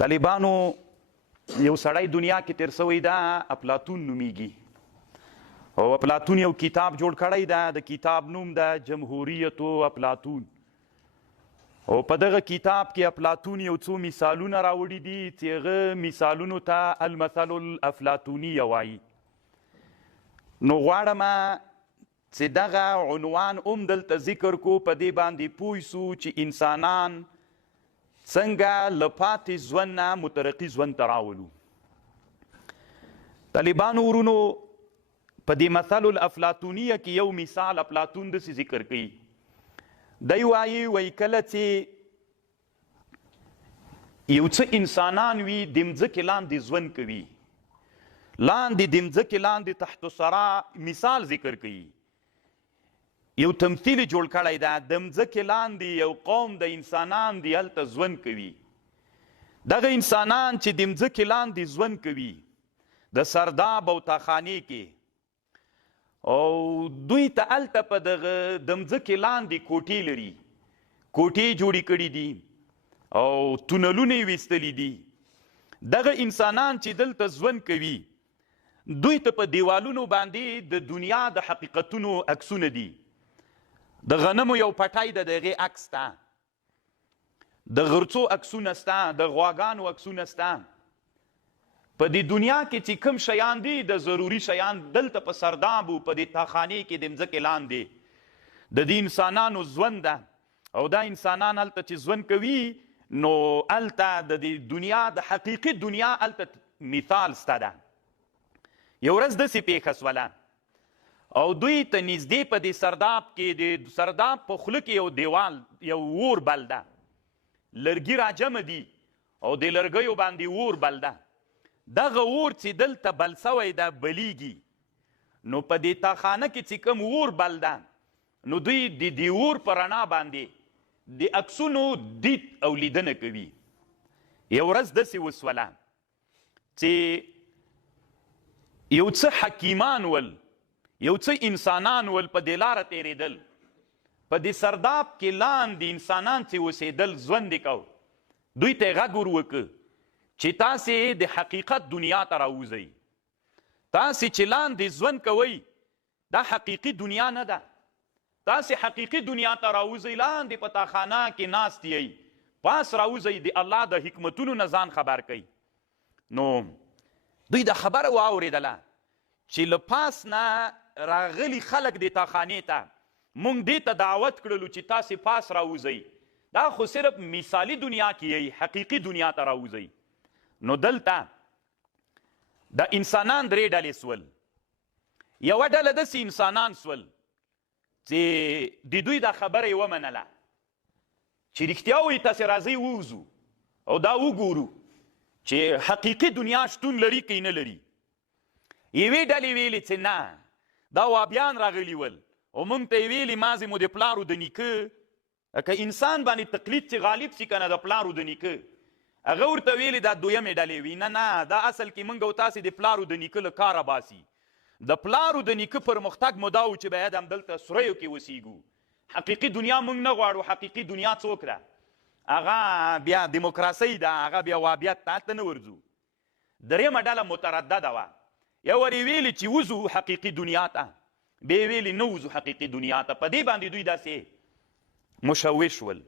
طالبانو یو سړی دنیا کې تیر سوی دا افلاطون نومیږي او افلاطون یو کتاب جوړ کړی دا د کتاب نوم دا جمهوریت افلاطون او په دغه کتاب کې افلاطون یو څو مثالونه راوړي دي چې هغه مثالونو ته المثل الافلاطوني وایي. نو غواړم چې دغه عنوان دلته ذکر کو په دې باندې پوه سو چې انسانان څنګه له پاتې ژوند نه مترقي ژوند ته راولو. طالبانو ورونو په دې مثل الافلاطونیه کې یو مثال افلاطون داسې ذکر کوي. دی وایي کله چې یو څه انسانان وي د مځکې لاندې ژوند کوي، لاندې د مځکې لاندې تحت الثرى مثال ذکر کوي، یو تمثیل جوړ کړی ده د مځکې لاندې یو قوم د انسانان دی هلته ژوند کوي. دغه انسانان چې د مځکې لاندې ژوند کوي د سرداب او تاخانې کې، او دوی ته هلته په دغه د مځکې لاندې کوټې لري، کوټې جوړې کړي دي او تونلونه یې ویستلي دي. دغه انسانان چې دلته ژوند کوي دوی ته په دیوالونو باندې د دنیا د حقیقتونو عکسونه دي. د غنمو یو پټی ده، د هغې عکس سته، د غرڅو عکسونه سته، د غواګانو عکسونه سته. په دې دنیا کې چې کوم شیان دي د ضروري شیان دلته په سرداب او په دې تاخانې کې د مځکې لاندې د دې انسانانو ژوند ده. او دا انسانان هلته چې ژوند کوي نو هلته د دې دنیا د حقیقي دنیا هلته مثال سته ده. یو ورځ داسې پیښه سوله او دوی ته نږدې په دې سرداب کې د سرداب په خوله کې یو دیوال یو اور بل ده، لرګي راجمع دي او د لرګیو باندې اور بل ده. دغه اور چې دلته بل سوی ده بلیږي، نو په دې تاخانه کې چې کوم اور بل ده نو دوی د دې اور په رڼا باندې د عکسونو دید او لیدنه کوي. یو ورځ داسې وسوله چې یو څه حکیمان ول، یو څه انسانان ول په دې لاره تېرېدل، په دې سرداب کې لاندې انسانان چې اوسېدل ژوند یې کو. دوی ته یې غږ ور وکړه چې تاسې د حقیقت دنیا ته راوځئ، تاسې چې لاندې ژوند کوئ دا حقیقي دنیا نه ده، تاسې حقیقي دنیا ته راوځئ، لاندې په تاخانه کې ناست یئ، پاس راوځئ د الله د حکمتونو نه ځان خبر کوئ. نو دوی دا خبره واورېدله چې له پاس نه راغلي خلک د تاخانې ته موږ دې ته دعوت کړلو چې تاسې پاس راوځئ، دا خو صرف مثالي دنیا کې یئ، حقیقي دنیا ته راوځئ. نو دلته د انسانان درې ډلې سول. یوه ډله داسې انسانان سول چې د دوی دا خبره یې ومنله چې رښتیا وایي تاسې راځئ ووځو او دا وګورو چې حقیقي دنیا شتون لري که نه لري. یوې ډلې ویلې چې نه دا وابیان راغلي ول او موږ ته یې ویلي مازې مو د پلارو د نیکه که انسان باندې تقلید چې غالب شي که نه د پلارو د نیکه، هغه ورته ویلي دا دویمې ډلې وي نه دا اصل کې موږ او تاسې د پلارو د نیکه له کاره باسي. د پلارو د نیکه پرمختګ مو دا و چې باید همدلته سوریو کې اوسیږو. حقیقي دنیا موږ نه غواړو. حقیقي دنیا څوک ده؟ هغه بیا دیموکراسۍ ده، هغه بیا وابیت ته هلته نه ورځو. درېیمه ډله متردده وه. یو ور یې ویلي چې وځو حقیقي دنیا ته، بیا یې ویلي نه وځو حقیقي دنیا ته. په دې باندې دوی داسې مشوش ول.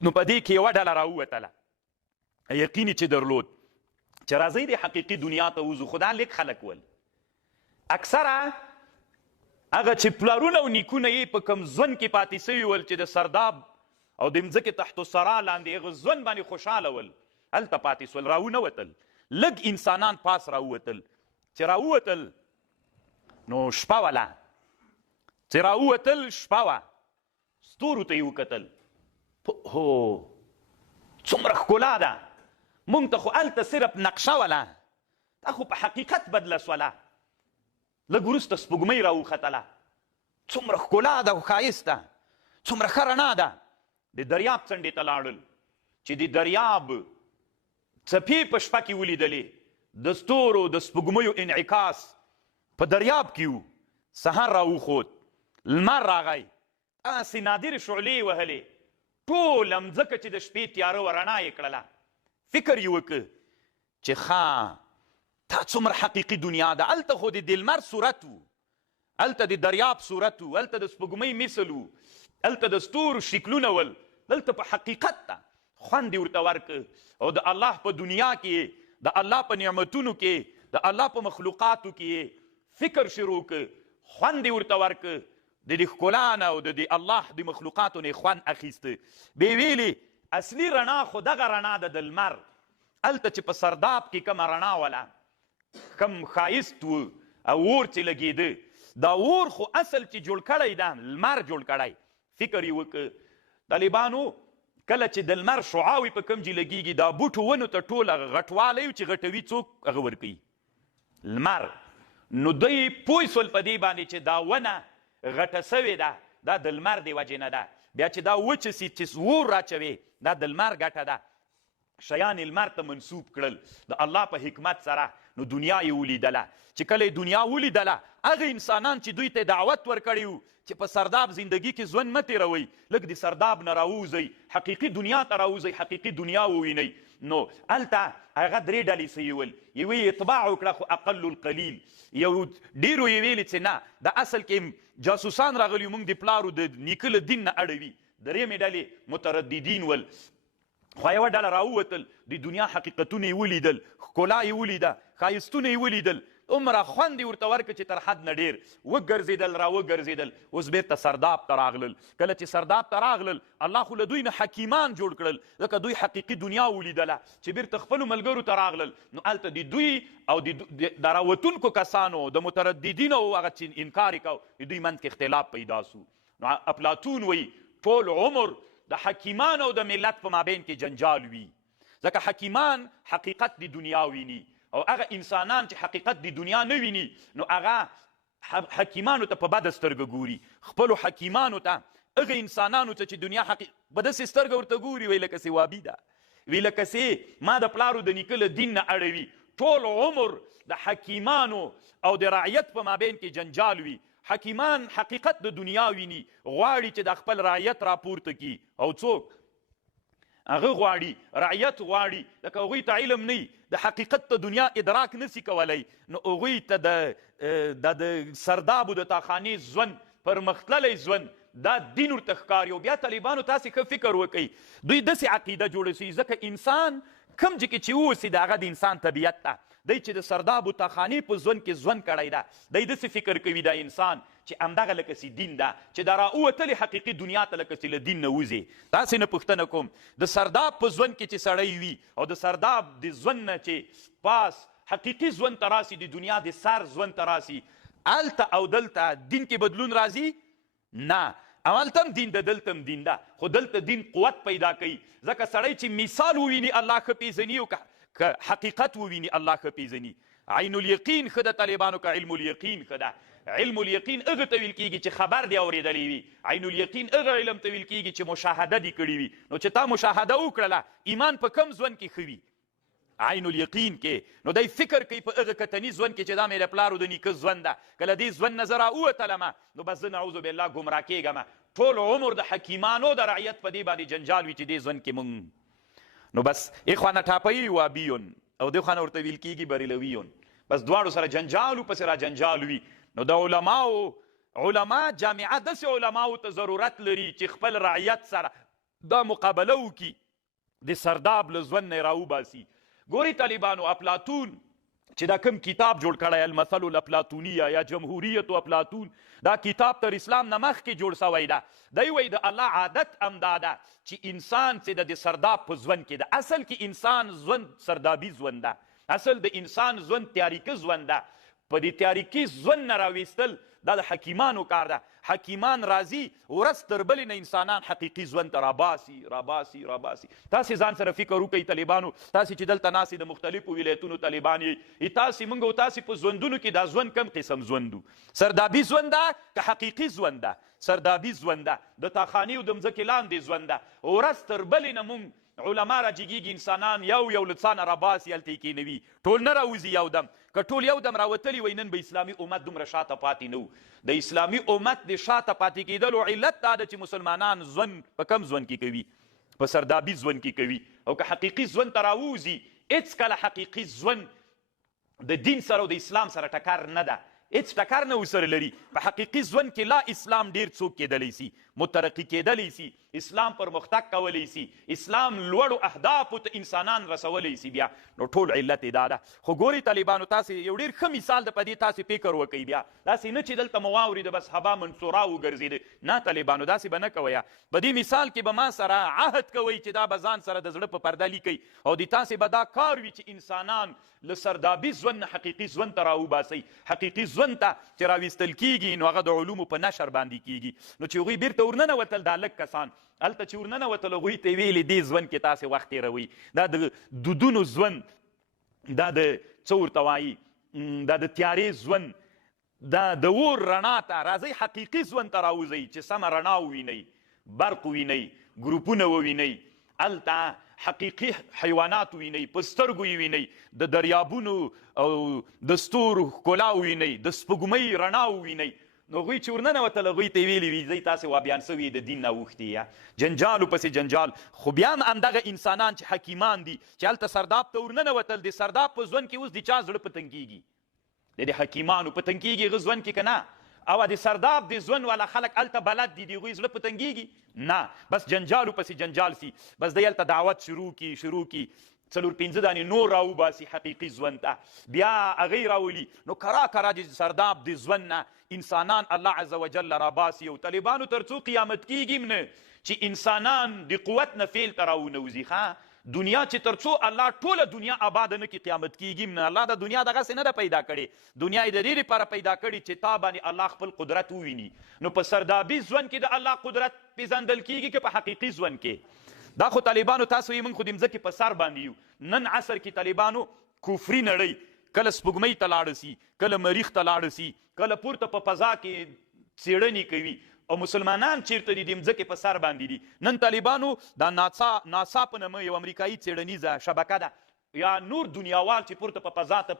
نو په دې کې یوه ډله راووتله، یقین چې درلود چې راځئ د حقیقي دنیا ته وځو، خو دا لږ خلک ول. اکثره هغه چې پلارونه او نیکونه یې په کوم ژوند کې پاتې سوي ول چې د سرداب او د مځکې تحت الثرا لاندې هغه ژوند باندې خوشحاله ول، هلته پاتې سول، راونه وتل. لږ انسانان پاس راووتل. چې راووتل نو شپه وله، چې راووتل شپه وه، ستورو ته یې وکتل. هو څومره ښکلا ده، موږ ته خو هلته صرف نقشه وله، دا خو په حقیقت بدله سوله. لږ وروسته سپوږمۍ راوختله، څومره ښکلا ده او ښایسته، څومره ښه رڼا ده. د دریاب څنډې ته لاړل چې د دریاب څپې په شپه کې ولیدلې، د ستورو د سپوږمیو انعکاس په دریاب کې و. سهار راوخوت، لمر راغی، داسې نادرې شعلې وهلې، ټوله مځکه چې د شپې تیاره وه رڼا یې کړله. فکر یې وکړه چې ښه تا څومره حقیقي دنیا ده. هلته خو د لمر صورت و، هلته د دریاب صورت و، هلته د سپوږمۍ مثل و، هلته د ستورو شکلونه ول، دلته په حقیقت ته خوند یې ورته ورکړه. او د الله په دنیا کې، د الله په نعمتونو کې، د الله په مخلوقاتو کې فکر شروع کړ، خوند یې ورته ورکړ، د دې ښکلا نه او د الله د مخلوقاتو نه خوند اخیسته. بې ویلې اصلي رڼا خو دغه رڼا ده د لمر. هلته چې په سرداب کې کومه رڼا وله، کم ښایست و او اور چې لګېده، دا اور خو اصل چې جوړ کړی ده لمر جوړ کړی. فکر یې وکړ طالبانو کله چې د لمر شعاوې په کوم ځای لګېږي، دا بوټو ونو ته ټول هغه غټوالی چې غټوي څوک هغه ورکوي لمر. نو دوی پوه سول په دې باندې چې دا ونه غټه سوې ده، دا د لمر د وجې نه ده. بیا چې دا وچه سي چې اور راچوي، دا د لمر ګټه ده. شیان لمر ته منسوب کړل د الله په حکمت سره. نو دنیا یې ولیدله. چې کله یې دنیا ولیدله، هغه انسانان چې دوی ته دعوت ورکړی و چې په سرداب زندگی کې ژوند مه تېروئ، لږ د سرداب نه راووځئ، حقیقي دنیا ته راوځئ، حقیقي دنیا ووینئ. نو هلته هغه درې ډلې څه ویل، یوې یې اتباع وکړه خو اقل القلیل، یو ډېرو یې ویلې چې نه د اصل کې جاسوسان راغلي موږ د پلارو د نیکه له دین نه اړوي. درېیمې ډلې مترددین ول. خو یوه ډله راووتل، د دنیا حقیقتونه یې ولیدل، ښکلا یې ولیده، ښایستونه یې ولیدل، عمره خوند یې ورته ورکړه چې تر حد نه ډېر وګرځېدل، راوګرځېدل. اوس بېرته سرداب ته راغلل. کله چې سرداب ته راغلل، الله خو له دوی نه حکیمان جوړ کړل، ځکه دوی حقیقي دنیا ولیدله. چې بېرته خپلو ملګرو ته راغلل، نو هلته د دوی او د راوتونکو کسانو، د مترددینو هغه چې انکار یې کو، د دوی منځ کې اختلاف پیدا سو. نو افلاطون وایي ټول عمر د حکیمان او د ملت په مابین کې جنجال وي، ځکه حکیمان حقیقت د دنیا ویني، او هغه انسانان چې حقیقت د دنیا نه ویني، نو هغه حکیمانو ته په بده سترګه ګوري. خپلو حکیمانو ته، هغه انسانانو ته چې دنیا په داسې سترګه ورته ګوري، وایي لکه سې وابي ده، وایي لکه سې ما د پلارو د نیکه له دین نه اړوي. ټول عمر د حکیمانو او د رعیت په مابین کې جنجال وي. حکیمان حقیقت د دنیا ویني، غواړي چې د خپل رعیت راپورته کړي، او څوک هغه غواړي رعیت غواړي، لکه هغوی ته علم نه وي، د حقیقت د دنیا ادراک نسی کولی، نو هغوی ته د سردابو د تاخانې ژوند، پرمختللی ژوند، دا دین ورته ښکاري. او بیا طالبانو تاسې ښه فکر وکئ، دوی داسې عقیده جوړه سوي، ځکه انسان کوم ځای کې چې واوسي د هغه د انسان طبیعت ده. دی چې د سردابو تاخانې په ژوند کې ژوند کړی ده، دی داسې فکر کوي دا انسان چې همدغه لکه سي دین ده، چې دا راووتلې حقیقي دنیا ته لکه چې له دین نه وځې. تاسې نه پوښتنه کوم د سرداب په ژوند کې چې سړی وي، او د سرداب د ژوند نه چې پاس حقیقي ژوند ته راسي، د دنیا د سر ژوند ته راسي، هلته او دلته دین کې بدلون راځي؟ نه. او هلته هم دین ده، دلته هم دین ده، خو دلته دین قوت پیدا کوي، ځکه سړی چې مثال وویني الله ښه پېژني، او که حقیقت وویني الله ښه پېژني. عین الیقین ښه ده طالبانو، که علم الیقین ښه ده؟ علم الیقین هغه ته ویل کېږي چې خبر دی اورېدلی وي. عین الیقین هغه علم ته ویل کېږي چې مشاهده دې کړې وي. نو چې تا مشاهده وکړله، ایمان په کم ژوند کې ښه وي؟ عین الیقین کې. نو دی فکر کوي په هغه کتني ژوند کې چې دا مې د پلارو د نیکه ژوند ده، کله دې ژوند نه زه راووتلمه، نو بس زه نعوذ بالله ګمراه کېږم. ټول عمر د حکیمانو د رعیت په دې باندې جنجال وي چې دې ژوند کې مونږ، نو بس اخوانه ټاپوي وابیون، او دې خانه ورته ویل کېږي بریلویون، بس دواړو سره جنجال پسې را جنجال وي. نو د علما جامعه داسې علماو ته ضرورت لري چې خپل رعیت سره دا مقابله وکړي، د سرداب له ژوند نه راوباسي. ګوري طالبانو، افلاطون چې دا کوم کتاب جوړ کړی المثل الافلاطونیه یا جمهوریت افلاطون، دا کتاب تر اسلام نه مخکې جوړ سوی ده. دی وایي د الله عادت همدا ده چې انسان چې د سرداب په ژوند کې ده، اصل کې انسان ژوند سردابي ژوند ده، اصل د انسان ژوند تیاریکي ژوند ده. په دې تیاریکي ژوند نه راویستل دا د حکیمانو کار ده. حکیمان راځي ورځ تر بلې نه انسانان حقیقي ژوند ته راباسي. تاسې ځان سره فکر وکړئ طالبانو، تاسې چې دلته ناستې د مختلفو ولایتونو طالبان یې، تاسې موږ او تاسې په ژوندونو کې دا ژوند کم قسم ژوند و؟ سردابي ژوند ده که حقیقي ژوند ده؟ سردابي ژوند ده، د تاخانې او د مځکې لاندې ژوند ده. ورځ تر بلې نه موږ علما راجګېږي، انسانان یو له څانه راباسي، هلته یې کېنوي، ټول نه راوځي یو دم. که ټول یو دم راوتلي وای، نن به اسلامي امت دومره شاته پاتې نه و. د اسلامي امت د شاته پاتې کېدلو علت دا ده چې مسلمانان ژوند په کم ژوند کې کوي؟ په سردابي ژوند کې کوي او که حقیقي ژوند ته راووځي هېڅکله حقیقي ژوند د دین سره او د اسلام سره ټکر نه ده، هېڅ ټکر نه ورسره لري. په حقیقي ژوند کې لا اسلام ډېر څوک کېدلی سي، مترقي کېدلی سي، اسلام پرمختګ کولی سي، اسلام لوړو اهدافو ته انسانان رسولی سي. بیا نو ټول علت یې دا ده. خو ګورئ طالبانو تاسې یو ډېر ښه مثال د په دې تاسې فکر وکئ. بیا داسې نه چې دلته مو واورېده بس هوا منصوره وګرځېده، نه طالبانو داسې به نه کوئ. په دې مثال کې به ما سره عهد کوئ چې دا به ځان سره د زړه په پرده لیکئ او د تاسې به دا کار وي چې انسانان له سردابي ژوند نه حقیقي ژوند ته راوباسئ. حقیقي ژوند ته چې راویستل کیږي نو هغه د علومو په نشر باندې کیږي. نو چې هغوی بیرته ورننوتل دا لږ کسان هلته چې ورننوتل هغوی ته یې ویلې دې ژوند کې تاسې وخت تېروئ، دا د دودونو ژوند، دا د څه ورته وایي، دا د تیارې ژوند، دا د اور رڼا ته راځئ حقیقي ژوند ته راوځئ چې سمه رڼا ووینئ، برق ووینئ، ګروپونه ووینئ، هلته حقیقي حیوانات ووینئ، په سترګو یې وینئ، د دریابونو او د ستورو ښکلا ووینئ، د سپوږمۍ رڼا ووینئ. نو هغوی چې ورننوتل هغوی ته یې ویلي وي ځئ تاسې وابیان سوي د دین نه اوښتي یا جنجالو پسې جنجال. خو بیا هم همدغه انسانان چې حکیمان دي چې هلته سرداب ته ورننوتل، د سرداب په ژوند کې اوس د چا زړه په تنګېږي؟ د حکیمانو په تنګېږي هغه ژوند کې که نه؟ او د سرداب د ژوند والا خلک هلته بلد دي، د هغوی زړه په تنګېږي؟ نه، بس جنجالو پسې جنجال سي. بس دی هلته دعوت شروع کی 4-5 دانې نور راوباسي حقیقي ژوند ته، بیا هغوی راولي. نو کرا د سرداب د ژوند نه انسانان الله عز وجل راباسي. او طالبانو تر څو قیامت کېږي هم نه چې انسانان د قوت نه فعل ته راونوځي. دنیا چې تر څو الله ټوله دنیا آباده نه کړي قیامت کېږي هم نه. الله د دنیا دغسې نه ده پیدا کړې، دنیا یې د دې لپاره پیدا کړې چې تا باندې الله خپل قدرت وویني. نو په سردابي ژوند کې د الله قدرت پېژندل کېږي که په حقیقي ژوند کې؟ دا خو طالبانو تاسو یې موږ خو د مځکې په سر باندې یو. نن عصر کې طالبانو کفري نړۍ کله سپوږمۍ ته لاړه سي، کله مریخ ته لاړه سي، کله پورته په فضا کې څېړنې کوي، او مسلمانان چیرته دي د مځکې په سر باندې دي. نن طالبانو دا ناسا په نامه یو امریکایي څېړنیزه شبکه ده یا نور دنیاوال چې پورته په فضا ته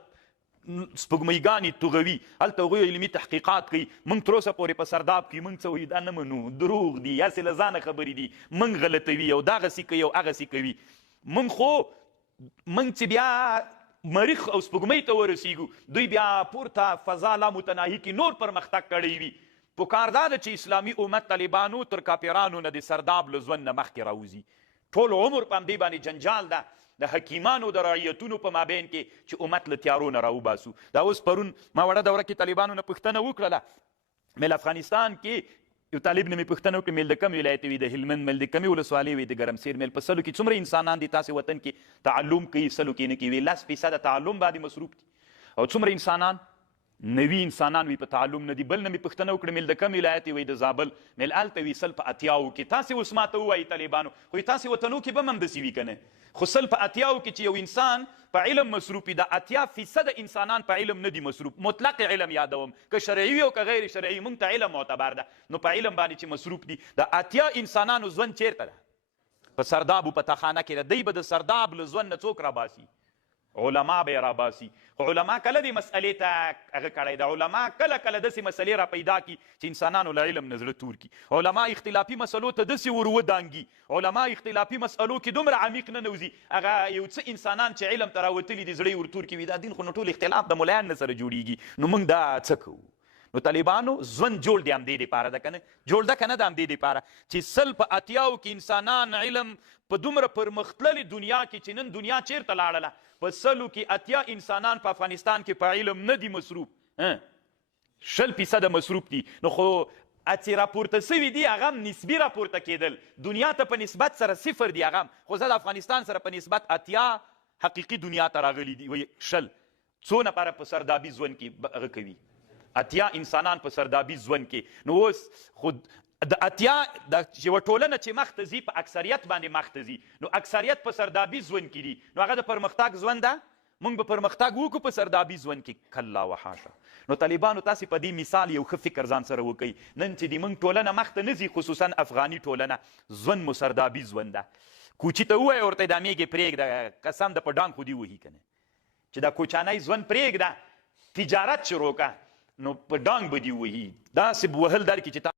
سپوږمۍ توغوي، هلته هغوی علمي تحقیقات کوي. موږ تر اوسه پورې په سرداب کې موږ څه وایي دا نه منو، دروغ دي، هسې له ځانه خبرې دي، موږ غلطوي او دغسې کوي او هغسې کوي. موږ چې بیا مریخ او سپوږمۍ ته ورسیږو، دوی بیا پورته فضا لا متناهي کې نور پرمختګ کړی وي. پکار دا ده چې اسلامي امت طالبانو تر کافرانو نه د سرداب له ژوند نه مخکې راوځي. ټول عمر په همدې باندې جنجال ده د حکیمانو د رعیتونو په مابین کې چې امت له تیارو نه راوباسو. دا اوس پرون ما وړه دوره کې طالبانو نه پوښتنه وکړله، میل افغانستان کې یو طالب نه مې پوښتنه وکړه میل د کوم ولایت وي؟ د هلمند میل د کومې ولسوالۍ وي؟ د ګرمسیر میل. په سلو کې څومره انسانان دي تاسې وطن کې تعلم کوي؟ سلو کې نه کوي. 10% تعلم باندې مصروف دي. او څومره انسانان 90 انسانان وي په تعلم نه دي. بل نه مې پوښتنه وکړه میل د کوم ولایت وي؟ د زابل میل. هلته وي 180 کې. تاسې اوس ماته ووایي طالبانو، خو تاسې وطنو کې به هم همداسې وي که نه؟ خو 180 کې چې یو انسان په علم مصروف وي، د 80% انسانان په علم نه دي مصروف. مطلق علم یادوم، که شرعي وي او که غیر شرعي، موږ ته علم معتبر ده. نو په علم باندې چې مصروف دي، د 80 انسانانو ژوند چیرته ده؟ په سرداب او په تخانه کې ده. دی به د سرداب له ژوند نه څوک راباسي؟ علما به یې راباسي. خو علما کله دې مسئلې ته هغه کړی ده، علما کله داسې مسئلې را پیدا کړي چې انسانانو له علم نه زړه تور کړي. علما اختلافي مسلو ته داسې ور ودانګي، علما اختلافي مسئلو کې دومره عمیق نه نوځي. هغه یو څه انسانان چې علم ته راوتلي دي زړه یې ور تور کړي، دا دین خو نو ټول اختلاف د ملایان نه سره جوړیږي. نو موږ دا څه کوو؟ نو طالبانو ژوند جوړ دی همدې دپاره ده که نه؟ جوړ ده که نه د همدې دپاره چې 180 کې انسانان علم په دومره پرمختللې دنیا کې چې نن دنیا چیرته لاړله، په 100 کې 80 انسانان په افغانستان کې په علم نه دي مصروف، 0% مصروف دي. نو خو چې راپورته سوي دي هغه هم نسبي راپورته کېدل، دنیا ته په نسبت سره 0 دي. هغه خو زه د افغانستان سره په نسبت 80 حقیقي دنیا ته راغلي دي. 0 څو نفره په سردابي ژوند کې هغه کوي؟ 80 انسانان په سردابي ژوند کې. نو اوس خو د 80 د یوه ټولنه چې مخته ځي په اکثریت باندې مخته ځي، نو اکثریت په سردابي ژوند کې دي، نو هغه د پرمختګ ژوند ده. موږ به پرمختګ وکړو په سردابي ژوند کې؟ کلا وحاشا. نو طالبانو تاسې په دې مثال یو ښه فکر ځان سره وکئ. نن چې د موږ ټولنه مخته نه ځي، خصوصا افغاني ټولنه، ژوند مو سردابي ژوند ده. کوچي ته ووایه ورته دا میږې پرېږده، قسم د په ډانګ خو دې وهي که نه، چې دا کوچانی ژوند پرېږده، تجارت شروع که، نو په ډانګ به دې وهي. داسې وهل درکړي چې